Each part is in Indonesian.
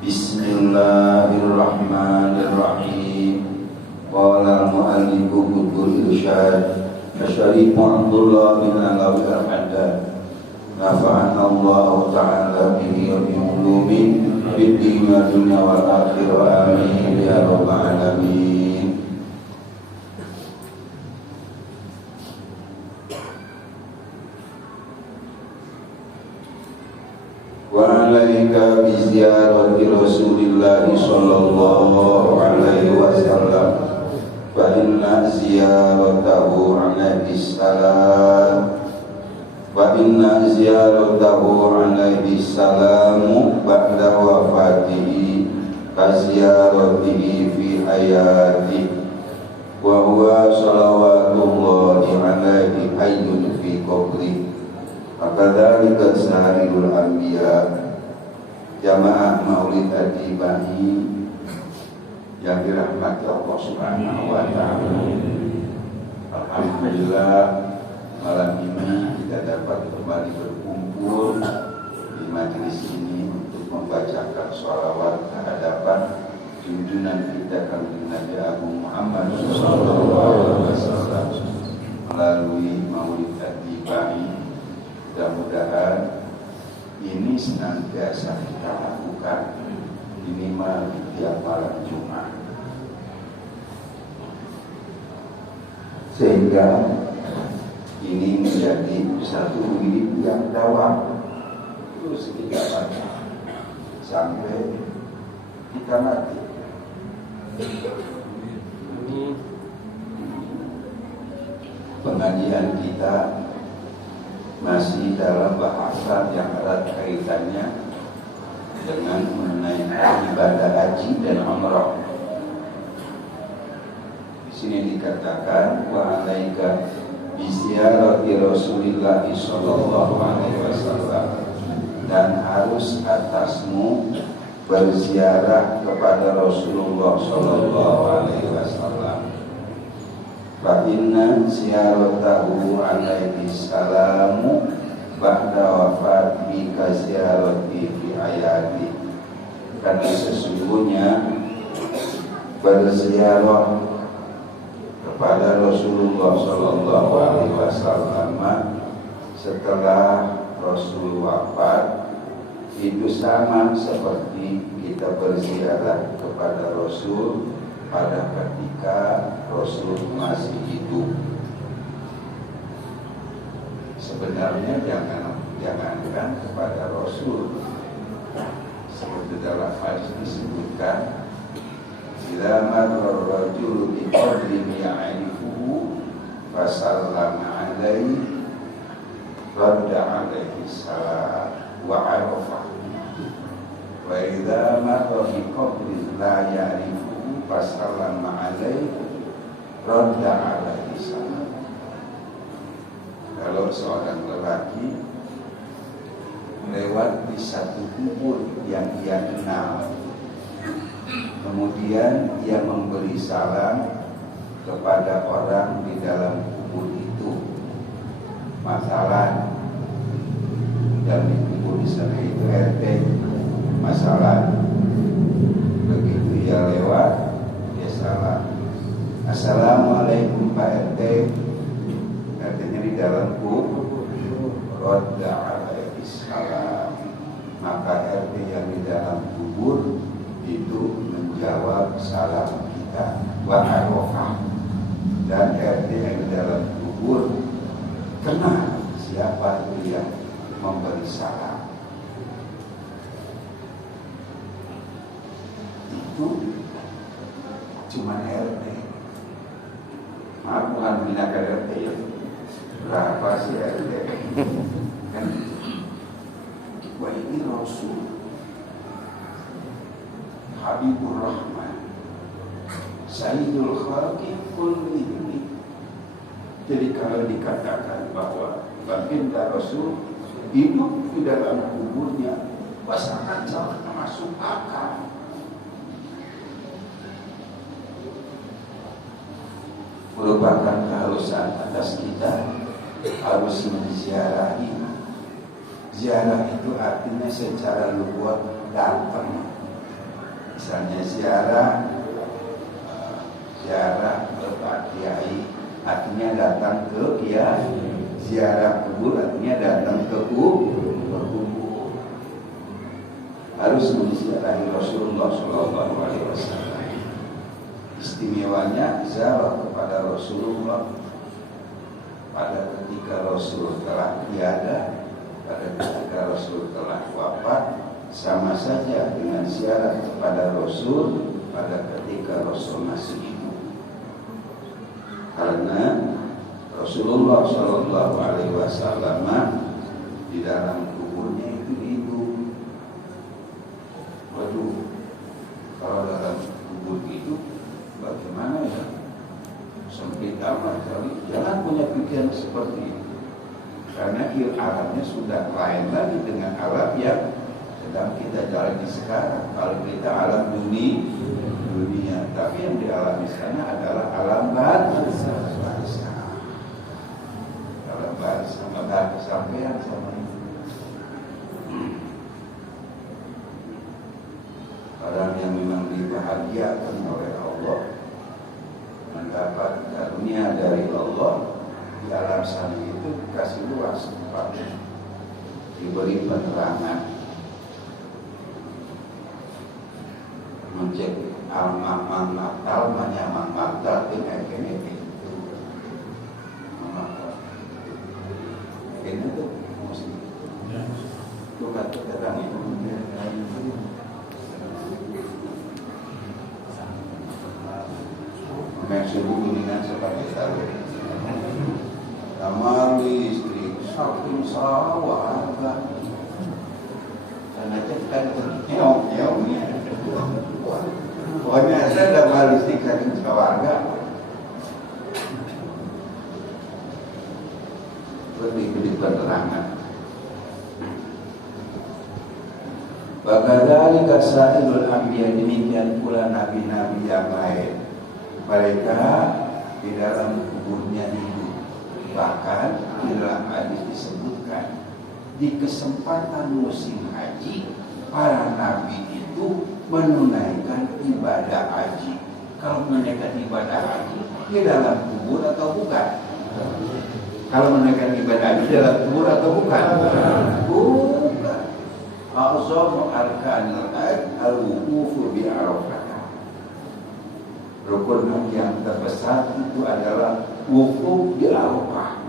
Bismillahirrahmanirrahim. Qala al-mu'allifu Qutbul Irsyad Syarif Abdullah bin Alawi al-Haddad nafa'ana Allah ta'ala bihi wa bi ulumi fid dunya wal akhirah amin ya rabbal alamin. Wa alaika bi ziyarati Rasulillah sallallahu alaihi wasallam fa inna ziyaratahu alaihi salam wa inna ziyaratahu alaihi salamu ba'da wafatihi ka ziyaratihi fi hayatihi wa huwa salawatullahi alaihi hayyun fi qabrihi. Fakadzalika sarirul anbiya. Jamaah Maulid Atibai yang dirahmati Allah Subhanahu wa taala. Alhamdulillah malam ini kita dapat kembali berkumpul di majelis ini untuk membacakan sholawat kehadapan junjungan kita kanjeng Nabi Agung Muhammad sallallahu alaihi wasallam melalui Maulid Atibai. Mudah-mudahan ini senantiasa kita lakukan minimal tiap malam Jumat, sehingga ini menjadi satu wirid yang dawam terus kita baca sampai kita mati. Pengajian kita masih dalam bahasa yang erat kaitannya dengan mengenai ibadah haji dan umrah. Di sini dikatakan wa alaika bi ziyarati Rasulillah sallallahu alaihi wasallam, dan harus atasmu berziarah kepada Rasulullah sallallahu alaihi wasallam. Fa inna ziyaratahu alaihi salamu ba'da wafati ka ziyarati fi hayati. Karena sesungguhnya berziarah kepada Rasulullah sallallahu alaihi wasallam setelah Rasul wafat itu sama seperti kita berziarah kepada Rasul pada ketika Rasul masih hidup. Sebenarnya jangankan kepada Rasul, seperti dalam hadis disebutkan, "Idza marra ar-rajulu bi qadrin ya'rifuhu fa sallama 'alaihi radda 'alaihi salam wa 'arafa. Wa idza marra bi qadrin la ya'rifuhu fasallam alaihi radda alaihi salam." Kalau seorang lelaki lewat di satu kubur yang ia kenal, kemudian ia memberi salam kepada orang di dalam kubur itu, masalah dan di kubur di sana itu RT, masalah, begitu ia lewat salam, "Assalamualaikum Pak RT." Artinya di dalam kubur, radda alaihi salam, maka RT yang di dalam kubur itu menjawab salam kita, wa arafah, dan RT yang di dalam kubur kenal siapa itu yang memberi salam. Itu cuma RT. Maaf, bukan binakan RT ya. Berapa sih RT? Kan? Wah, ini Rasul Habibur Rahman Sayyidul Khalqi kullihim. Jadi kalau dikatakan bahwa baginda Rasul hidup di dalam kuburnya, sangat sangat masuk akal. Merupakan keharusan atas kita harus menziarahi. Ziarah itu artinya secara luas datang Misalnya ziarah ke Pak Kiai artinya datang ke Kiai, ziarah kubur artinya datang ke kubur. Harus menziarahi Rasulullah SAW. Istimewanya ziarah kepada Rasulullah pada ketika Rasul telah tiada, pada ketika Rasul telah wafat, sama saja dengan ziarah kepada Rasul pada ketika Rasul masih hidup. Karena Rasulullah SAW di dalam kuburnya itu hidup. Waduh, kalau dalam kubur hidup bagaimana ya? Sempit amat kali. Jangan punya pikiran seperti itu. Karena alamnya sudah lain lagi dengan alam yang sedang kita jalani sekarang. Kalau kita alam dunia, tapi yang dialami sana adalah alam barisan. Alam barisan, maka kesampaian sama ini. Orang yang memang dibahagiakan oleh Allah, mendapat karunia dari Allah di alam sana itu dikasih luas tempatnya, diberi penerangan, mencek almanya mangkal dengan itu mangkal ini tuh mesti itu kata terang itu mensubuh dengan seperti tahu amali istri saking sawah karena cekan nyong-nyongnya pokoknya saya ada balistik saking keluarga lebih penerangan. Bagaikan kasairul anbiya, demikian pula nabi-nabi yang lain, mereka di dalam kuburnya hidup. Bahkan di dalam hadis disebutkan di kesempatan musim haji para nabi itu menunaikan ibadah haji. Kalau menunaikan ibadah haji di dalam kubur atau bukan? Kalau menunaikan ibadah haji di dalam kubur atau bukan? Bukan. A'zamu arkanil hajj al-wuqufu bi Arafah. Rukun haji yang terbesar itu adalah wukuf di Arafah.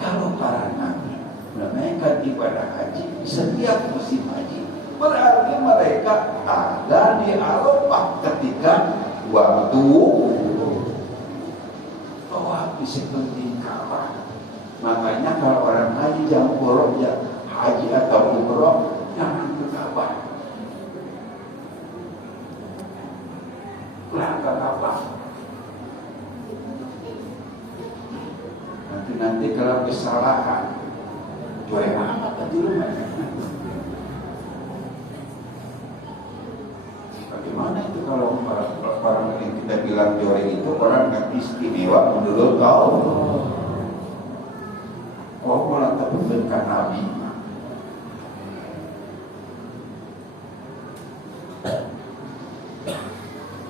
Kalau para nabi menunaikan ibadah haji setiap musim haji, berarti mereka ada di Arafah ketika waktu tawaf di sekeliling Ka'bah. Makanya kalau orang haji jangan umroh, ya haji atau umroh jangan ke Ka'bah. Pulang ke Ka'bah. Nanti kalau kesalahan, cuek amat di rumah. Bagaimana itu kalau orang yang kita bilang jorek itu orang yang istimewa menurut kau? Kau malah terbenturkan Nabi.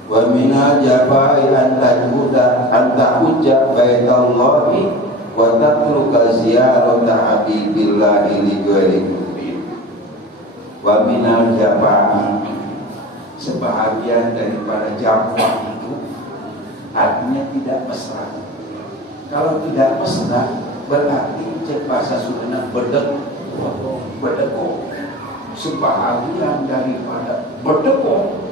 Wa minal jafai anta hujja baitallahi wa tatruka ziyarata habibillahi li ghairi mubin. Wa minal jafai, sebahagian daripada jafah itu artinya tidak mesra. Kalau tidak mesra berarti bahasa Sunda berdeko. Sebahagian daripada berdeko.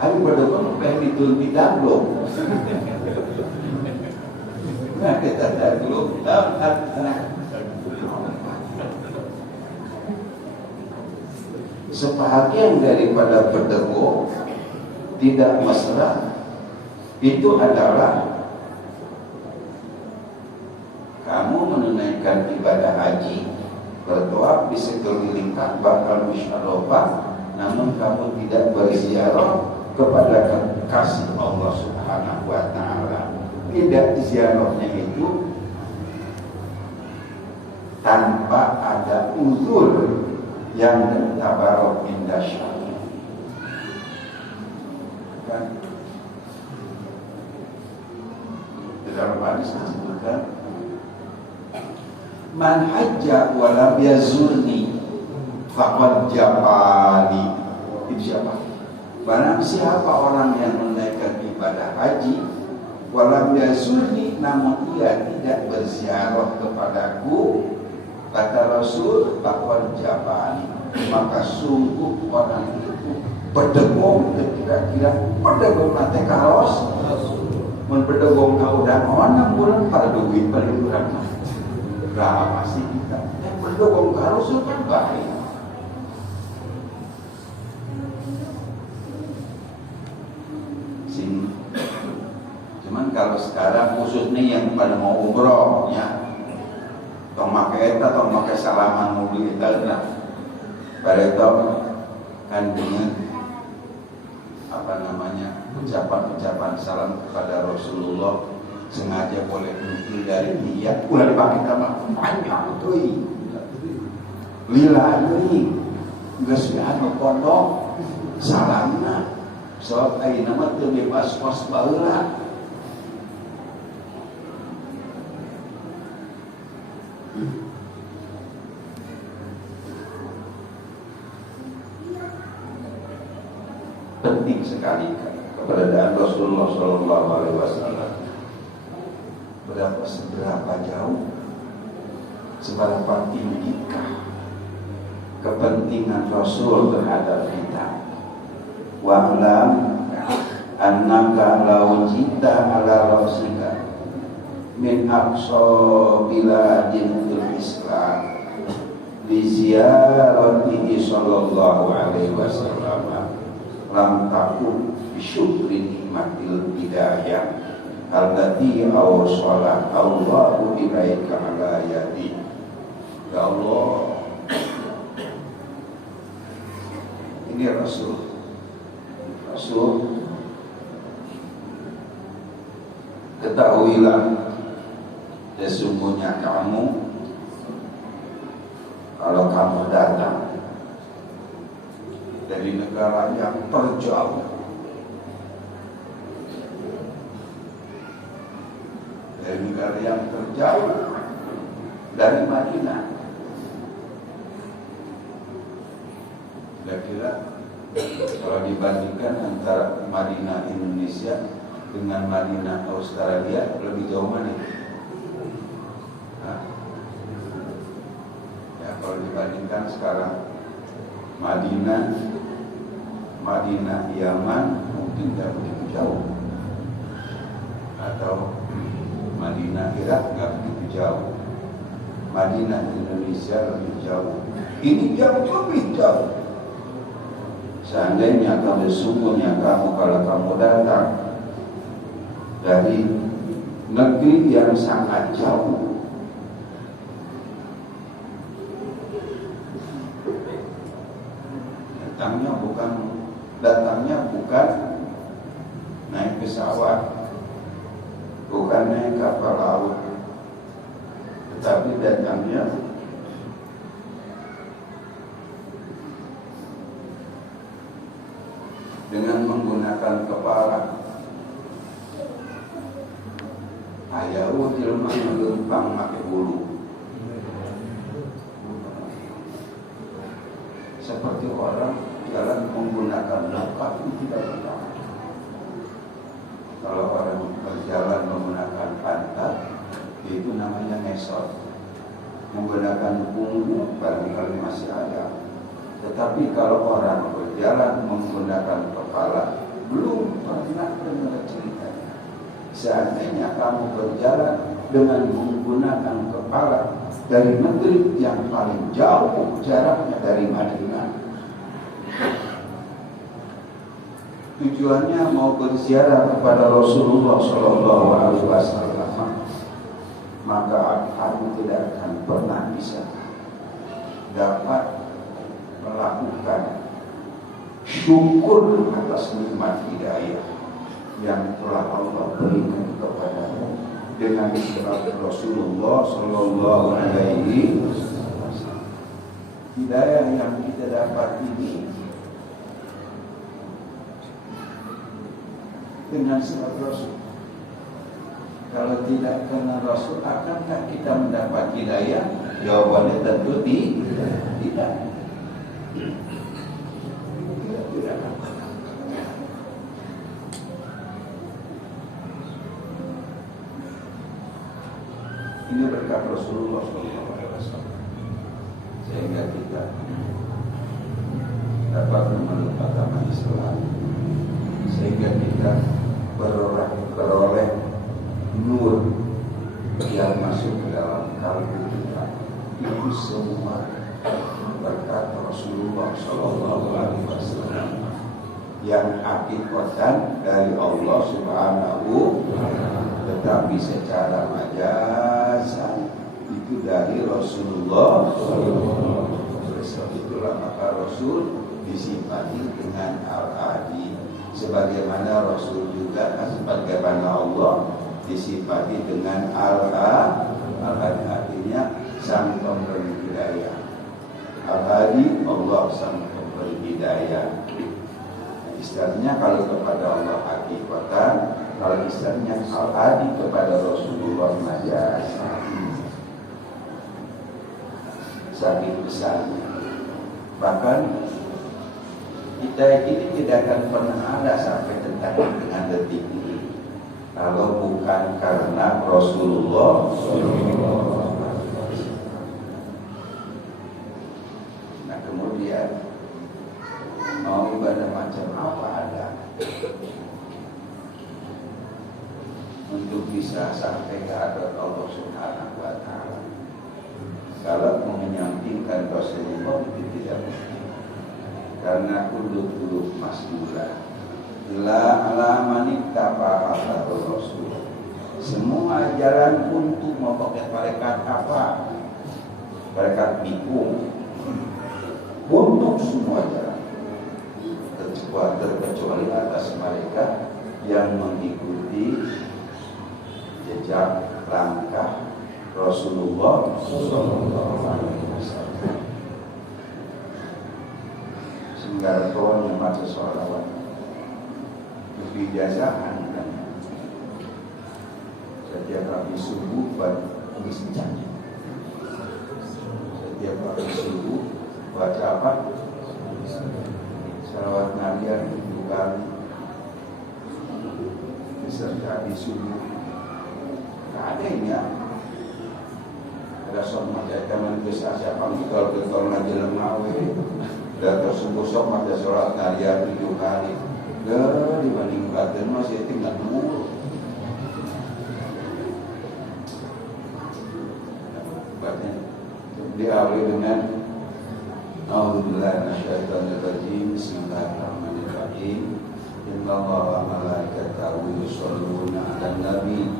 Hari berdeko pengen dituntut belum? Nah kita belum tahu. Sebahagian daripada berdeko tidak mesra itu adalah kamu menunaikan ibadah haji, berdoa di sekeliling Ka'bah al-Musyarrafah, namun kamu tidak berziarah kepada kekasih Allah Subhanahu wa taala. Tidak ziarahnya itu tanpa ada uzur yang tabarok indah syar'i. kan? Dalam hadis disebutkan, man hajja wa lam yazurni faqad jafani. Itu siapa? Barang siapa orang yang menunaikan ibadah haji walam yazurni, namun ia tidak berziarah kepadaku, kata Rasul, faqad jafani, maka sungguh orang itu berdegong. Kira-kira berdegong nanti karos mun berdegong kau dan orang bulan pada duit paling berapa berapa sih kita yang berdegong karos itu kan baik. Sini cuman kalau sekarang khususnya yang pada mau umroh ya, atau pakai eta atau pakai salaman mobil itu nah pada itu kan dengan apa namanya ucapan-ucapan salam kepada Rasulullah sengaja boleh nukil dari dia ulah dipakai sama panjang tuh lila ini geus anu pondok salamna soal ayeuna mah teu bebas pos baheula. Penting sekali keberadaan Rasulullah Shallallahu Alaihi Wasallam. Seberapa jauh, seberapa tinggikah kepentingan Rasul terhadap kita? Wa'lam annaka law jita ala rasika min aqsa biladin fil Islam li ziyaratihi sallallahu alaihi wasallam lam takun bisyukri nikmatil hidayah allati awsala Allahu ilaika ala yadi. Ya Allah, ini Rasul ketahuilah sesungguhnya kamu kalau kamu datang dari negara yang terjauh, dari Madinah, kira-kira kalau dibandingkan antara Madinah Indonesia dengan Madinah Australia, lebih jauh mana? Ya, kalau dibandingkan sekarang Madinah Yaman mungkin tidak begitu jauh, atau Madinah Irak tidak begitu jauh, Madinah Indonesia lebih jauh. Ini jauh lebih jauh. Seandainya kamu sungguhnya kalau kamu datang dari negeri yang sangat jauh, datangnya bukan naik pesawat, bukan naik kapal laut, tetapi datangnya dengan menggunakan kepala. Ayahu ilmu gempang pakai bulu, seperti orang jalan menggunakan muka itu tidak benar. Kalau orang berjalan menggunakan pantat, itu namanya ngesot. Menggunakan punggung barangkali masih ada. Tetapi kalau orang berjalan menggunakan kepala, belum pernah dengar ceritanya. Seandainya kamu berjalan dengan menggunakan kepala dari negeri yang paling jauh jaraknya dari Madinah, tujuannya mau berziarah kepada Rasulullah Shallallahu Alaihi Wasallam, maka kamu tidak akan pernah bisa dapat melakukan syukur atas nikmat hidayah yang telah Allah berikan kepadamu dengan isyarat Rasulullah Sallallahu Alaihi Wasallam. Hidayah yang kita dapat ini dengan sifat Rasul. Kalau tidak kenal Rasul, akankah kita mendapat hidayah? Jawabannya tentu tidak. Ini berkat Rasulullah SAW, sehingga kita dapat memeluk agama Islam, sehingga kita beroleh nur yang masuk ke dalam kalbu kita. Itu semua berkat Rasulullah SAW yang hakikatan dari Allah Subhanahu, tetapi secara majazan itu dari Rasulullah. Sebab itulah maka Rasul disifati dengan Al-Hadi, sebagaimana Rasul juga sebagaimana Allah disifati dengan Al-Hadi, artinya sang pemberi hidayah. Al-Hadi Allah sang pemberi hidayah. Istilahnya kalau kepada Allah hakikatan, kalau istilahnya Al-Hadi kepada Rasulullah majaz. Saking besarnya. Bahkan kita ini tidak akan pernah ada sampai dengan detik ini kalau bukan karena Rasulullah. Nah kemudian mau ibadah macam apa ada untuk bisa sampai ke hadirat Allah Subhanahu wa Ta'ala. Kalau menyampingkan Rasulullah itu tidak mungkin, karena kullu mas'ulah la alamani taba Rasul. Semua ajaran untuk mau pakai tarekat apa, tarekat bikum, untuk semua ajaran, terkecuali atas mereka yang mengikuti jejak langkah Rasulullah SAW. Sehingga kawan yang baca sholawat kebiasaan kan. Setiap habis subuh habis janji. Setiap habis subuh baca apa? Sholawat Nabi 7 kali. Setiap habis subuh. Tak ada ini ya. Ada sok macam teman besar siapa kalau kita lagi lemah dan tersebut sok macam sholat Nabi 7 kali. Dibanding batin masih tinggal dulu. Diawali dengan A'udzubillahi minasyaitonir rajim. Bismillahirrahmanirrahim. Innallaha wa malaikatahu yusholluna 'alan nabi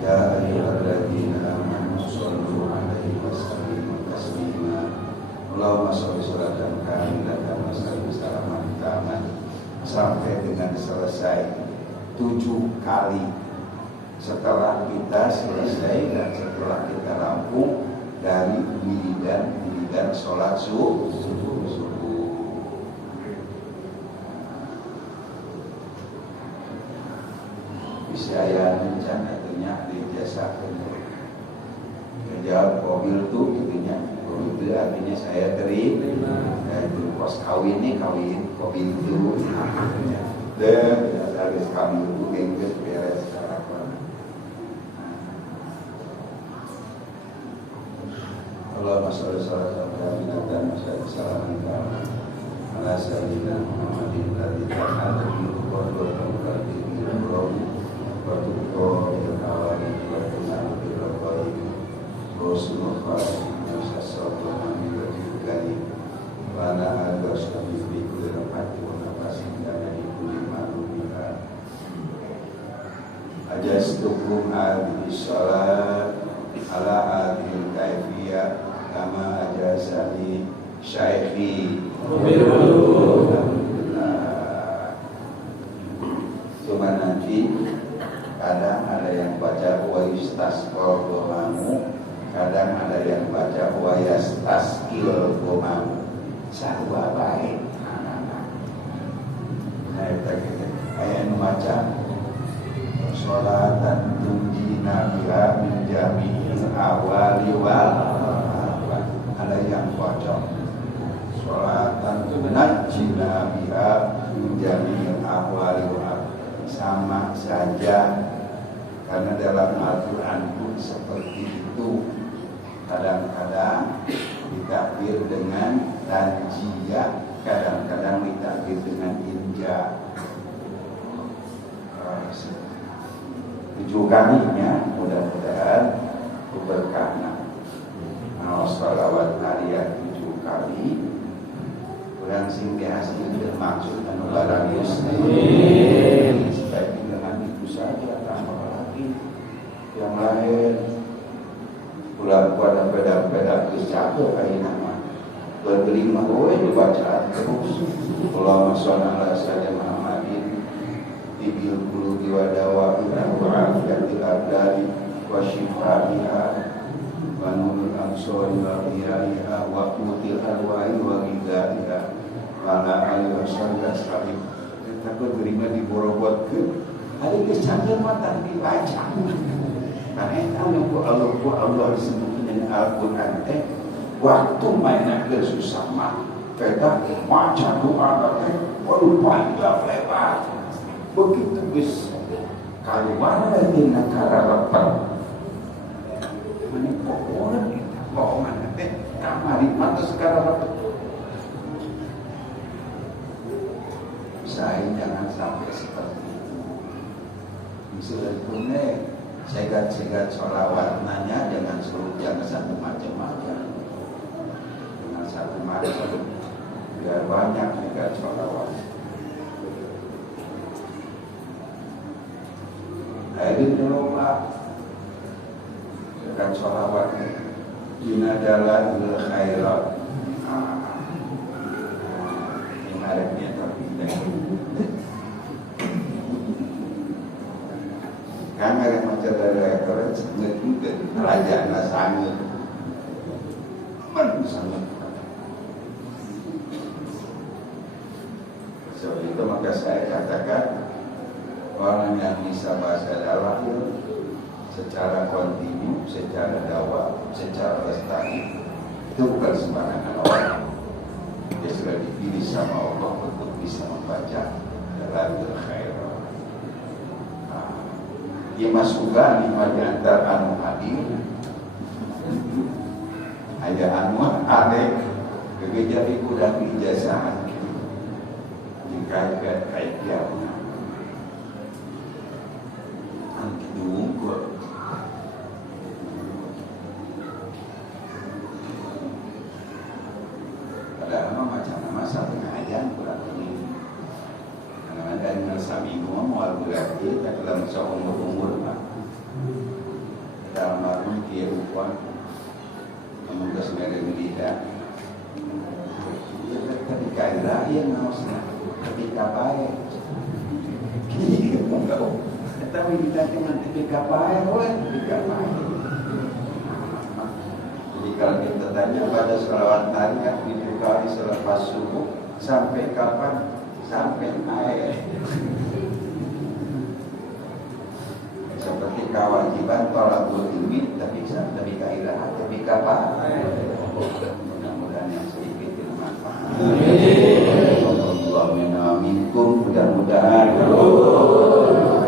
ya ayyuhalladzina amanu shollu 'alaihi wa sallimu taslima. Allahumma sholli sholatan kamilatan wa sallim salaman taman, sampai dengan selesai 7 kali. Setelah kita selesai dan setelah kita rampung dari wiridan sholat subuh. Bisa ya rencana itunya dijasa menjawab mobil itu itunya. Mobil itu artinya saya terima. Itu pos kawin nih, kawin mobil itu. Dan habis kawin itu gengges beres. Allahumma sholli sholatan kamilatan wa sallim salaman taman ala sayyidina Muhammadin alladzi ta'ala bihi qadru qalbihi wa tuqwa bil awali wa tunalu bil qaid Rasulullah sallallahu alaihi wasallam wa ala alihi washabihi bi kulli rahmatin wa nafasin kana di kulli ma'rufin ajastukum hadhihi shalat ala hadhihi kaifiyah kama ajazani syaikhi. Cuma nanti kadang ada yang baca wa yastasqal gomamu, kadang ada yang baca wa yastaskil gomamu. Sarua baik. Nah, kita kayak membaca najjina biha min jami'il ahwali wa sama saja, karena dalam Al-Quran pun seperti itu. Kadang-kadang ditakbir dengan tanjiyah, kadang-kadang ditakbir dengan inja. Tujuh kalinya mudah-mudahan berkahnya. Sholawat harian 7 kali. Kurang singgi hasil bermaksud anugerah Gusti. Sebaiknya dengan itu saja, tambah lagi yang lain. Pulang pada beda-beda kescape kali nama berterima boleh dibaca terus. Allahumma sholli ala sayyidina Muhammadin tibil qulubi wa dawa'iha wa afiyatil abdani wa shifaiha wa nurul absari wa riyaiha wa qutil arwahi wa ghidaiha wa ala alihi wa sahbihi. Takut terima di borobot ke hari kescape mata dibaca. Karena tahu Allah disebut dengan Al-Quran waktu mainnya ke susah mah kita baca doa waduh panjang lebar begitu besar keluar dari negara lepas menipuk orang kita bohongan kamari mata sekarang lepas. Saya jangan sampai seperti itu. Misalnya punya segat-segat sholawat nanya jangan suruh jangan satu macam-macam, dengan satu macam biar banyak segat sholawat. Akhirnya lupa segat sholawat ini adalah khairat. Yang harapnya terpindah. Karena yang macam dari referensi juga kerajaan sangat sangat. Sebab itu maka saya katakan orang yang bisa bahasa Arab secara kontinu, secara dakwah, secara lestari itu bukan sembarangan orang. Dia sudah dipilih sama Allah untuk bisa membaca dalam khair. Dia masukkan di antar anu hadir ada anu ada kegejar ibu dan ijazah dikait-kait dia anti diungkul padahal macam masa pengajian kurang ini dan ngasami ngomong berarti tak dalam seumur mah dalam arti dia ukuran mengugas mereka lidah ketika dia ngausnya ketika baik tapi kita dengan ketika baik ketika baik. Jadi kalau kita tanya pada sholawat harian 7 kali selepas subuh sampai kapan? Sampai air. Seperti kewajiban tolakul ilmi tapi kailah tapi kapan?